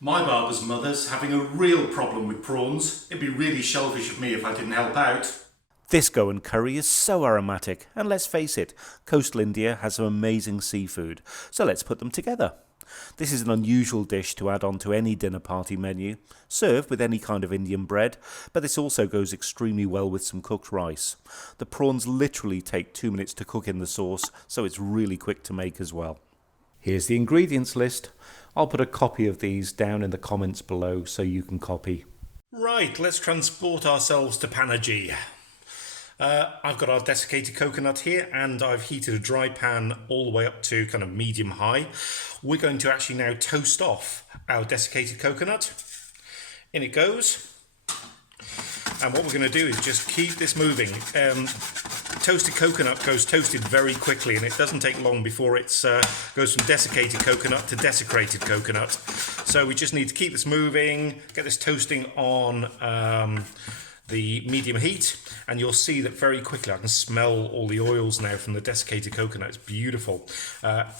My barber's mother's having a real problem with prawns. It'd be really shellfish of me if I didn't help out. This Goan curry is so aromatic, and let's face it, coastal India has some amazing seafood, so let's put them together. This is an unusual dish to add on to any dinner party menu, served with any kind of Indian bread, but this also goes extremely well with some cooked rice. The prawns literally take 2 minutes to cook in the sauce, so it's really quick to make as well. Here's the ingredients list. I'll put a copy of these down in the comments below so you can copy. Right, let's transport ourselves to Panaji. I've got our desiccated coconut here, and I've heated a dry pan all the way up to kind of medium high. We're going to actually now toast off our desiccated coconut. In it goes. And what we're going to do is just keep this moving. Toasted coconut goes toasted very quickly, and it doesn't take long before it goes from desiccated coconut to desecrated coconut. So we just need to keep this moving, get this toasting on the medium heat, and you'll see that very quickly I can smell all the oils now from the desiccated coconut. It's beautiful.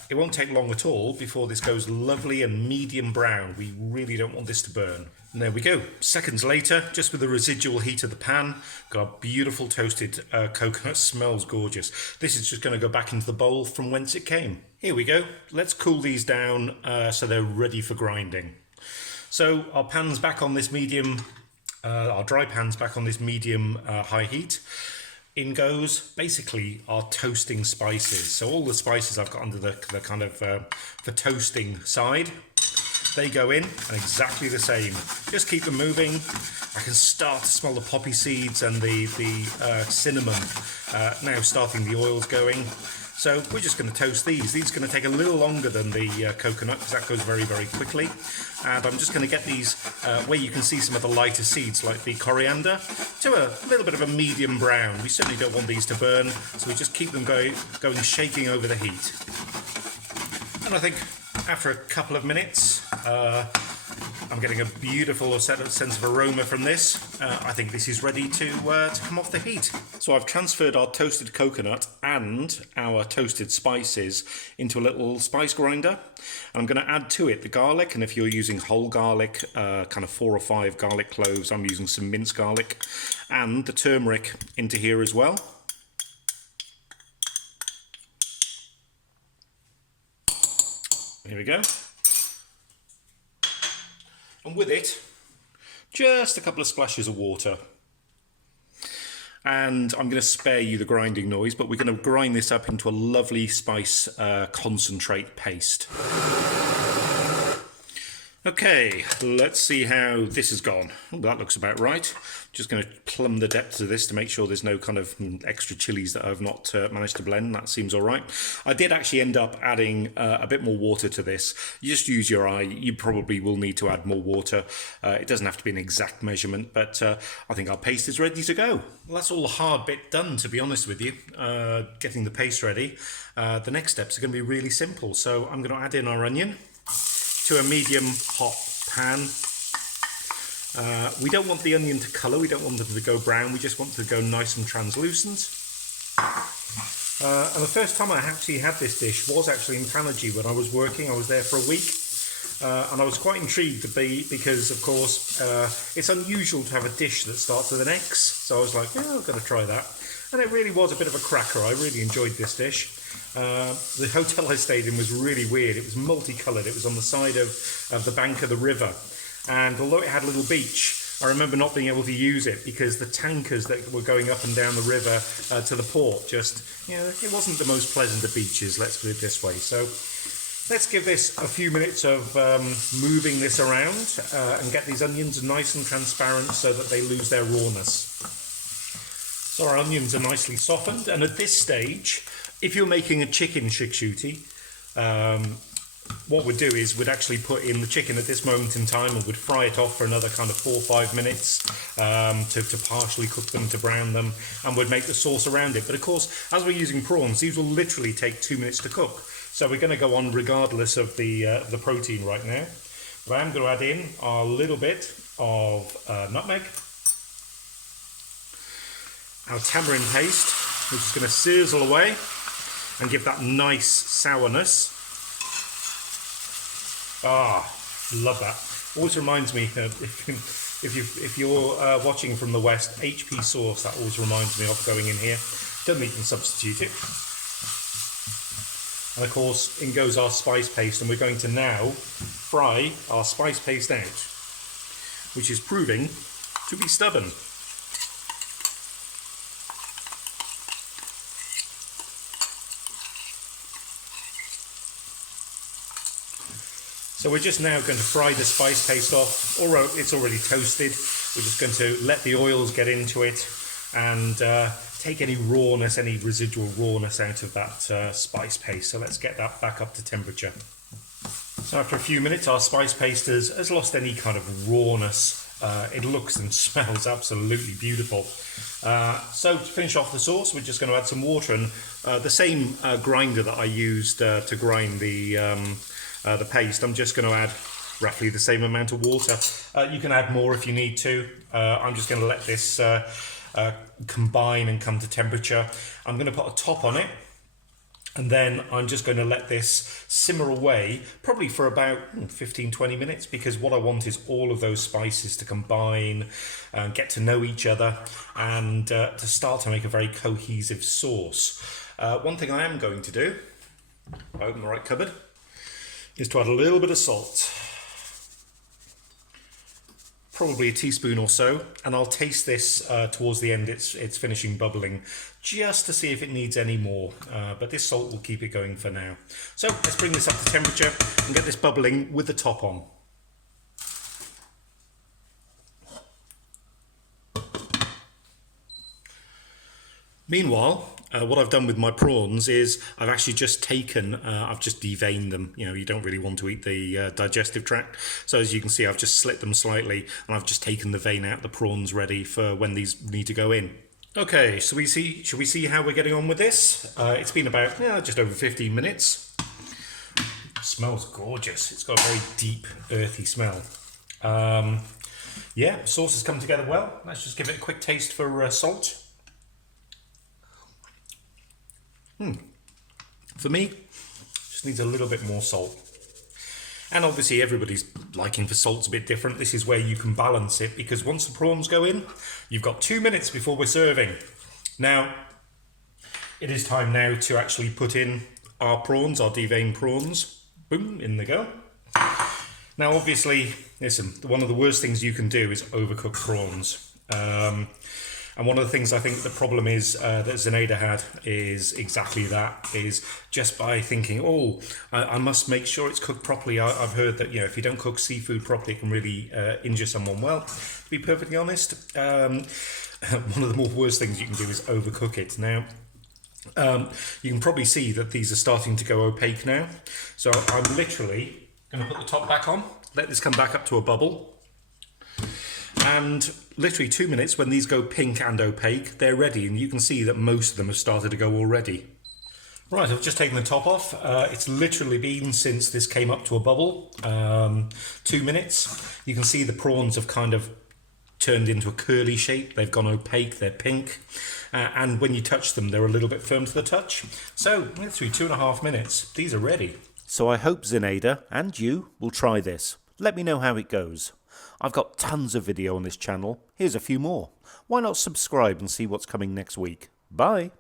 It won't take long at all before this goes lovely and medium brown. We really don't want this to burn. And there we go. Seconds later, just with the residual heat of the pan, got our beautiful toasted coconut. Smells gorgeous. This is just going to go back into the bowl from whence it came. Here we go. Let's cool these down so they're ready for grinding. So our pan's back on this medium. Our dry pan's back on this medium high heat. In goes basically our toasting spices. So all the spices I've got under the kind of the toasting side, they go in, and exactly the same. Just keep them moving. I can start to smell the poppy seeds and the cinnamon. Now starting the oils going. So we're just going to toast these. These are going to take a little longer than the coconut because that goes very, very quickly. And I'm just going to get these where you can see some of the lighter seeds like the coriander to a little bit of a medium brown. We certainly don't want these to burn, so we just keep them going shaking over the heat. And I think after a couple of minutes, I'm getting a beautiful sense of aroma from this. I think this is ready to come off the heat. So I've transferred our toasted coconut and our toasted spices into a little spice grinder. And I'm going to add to it the garlic, and if you're using whole garlic, kind of 4 or 5 garlic cloves, I'm using some minced garlic, and the turmeric into here as well. Here we go. And with it, just a couple of splashes of water. And I'm going to spare you the grinding noise, but we're going to grind this up into a lovely spice concentrate paste. Okay, let's see how this has gone. Oh, that looks about right. Just going to plumb the depths of this to make sure there's no kind of extra chilies that I've not managed to blend. That seems all right. I did actually end up adding a bit more water to this. You just use your eye. You probably will need to add more water. It doesn't have to be an exact measurement, but I think our paste is ready to go. Well, that's all the hard bit done, to be honest with you, getting the paste ready. The next steps are going to be really simple. So I'm going to add in our onion to a medium hot pan. We don't want the onion to colour, we don't want them to go brown, we just want them to go nice and translucent. And the first time I actually had this dish was actually in Panaji when I was working. I was there for a week, and I was quite intrigued because of course it's unusual to have a dish that starts with an X, so I was like, yeah, I'm going to try that. And it really was a bit of a cracker. I really enjoyed this dish. The hotel I stayed in was really weird. It was multicoloured. It was on the side of the bank of the river. And although it had a little beach, I remember not being able to use it because the tankers that were going up and down the river to the port just, it wasn't the most pleasant of beaches, let's put it this way. So let's give this a few minutes of moving this around and get these onions nice and transparent so that they lose their rawness. So our onions are nicely softened, and at this stage, if you're making a chicken Xacuti, what we'd do is we'd actually put in the chicken at this moment in time and would fry it off for another kind of 4 or 5 minutes to partially cook them, to brown them, and would make the sauce around it. But of course, as we're using prawns, these will literally take 2 minutes to cook. So we're going to go on regardless of the protein right now. But I am going to add in a little bit of nutmeg, our tamarind paste, which is going to sizzle away and give that nice sourness. Ah, love that. Always reminds me if you're watching from the west, HP sauce, that always reminds me of going in here. Don't need to substitute it. And of course, in goes our spice paste, and we're going to now fry our spice paste out, which is proving to be stubborn. So we're just now going to fry the spice paste off, or it's already toasted. We're just going to let the oils get into it and take any rawness, any residual rawness out of that spice paste. So let's get that back up to temperature. So after a few minutes, our spice paste has lost any kind of rawness. It looks and smells absolutely beautiful. So to finish off the sauce, we're just going to add some water, and the same grinder that I used to grind the paste, I'm just going to add roughly the same amount of water. You can add more if you need to. I'm just going to let this combine and come to temperature. I'm going to put a top on it, and then I'm just going to let this simmer away, probably for about 15-20 minutes, because what I want is all of those spices to combine and get to know each other, and to start to make a very cohesive sauce. One thing I am going to do, if I open the right cupboard, is to add a little bit of salt, probably a teaspoon or so, and I'll taste this towards the end. It's finishing bubbling, just to see if it needs any more, but this salt will keep it going for now. So let's bring this up to temperature and get this bubbling with the top on. Meanwhile, what I've done with my prawns is I've actually just taken, I've just deveined them. You know, you don't really want to eat the digestive tract. So as you can see, I've just slit them slightly, and I've just taken the vein out, the prawns ready for when these need to go in. Okay, so should we see how we're getting on with this? It's been about just over 15 minutes. It smells gorgeous. It's got a very deep, earthy smell. Yeah, sauce has come together well. Let's just give it a quick taste for salt. For me, just needs a little bit more salt. And obviously everybody's liking for salt's a bit different. This is where you can balance it, because once the prawns go in, you've got 2 minutes before we're serving. Now, it is time now to actually put in our prawns, our deveined prawns. Boom, in they go. Now obviously, listen, one of the worst things you can do is overcook prawns. And one of the things I think the problem is that Zenaida had is exactly that, is just by thinking, oh, I must make sure it's cooked properly. I've heard that, if you don't cook seafood properly, it can really injure someone. Well, to be perfectly honest, one of the worst things you can do is overcook it. Now, you can probably see that these are starting to go opaque now. So I'm literally going to put the top back on, let this come back up to a bubble. And literally 2 minutes, when these go pink and opaque, they're ready, and you can see that most of them have started to go already. Right, I've just taken the top off. It's literally been since this came up to a bubble, 2 minutes. You can see the prawns have kind of turned into a curly shape. They've gone opaque, they're pink, and when you touch them, they're a little bit firm to the touch. So, through 2.5 minutes, these are ready. So I hope Zenaida and you will try this. Let me know how it goes. I've got tons of video on this channel. Here's a few more. Why not subscribe and see what's coming next week? Bye!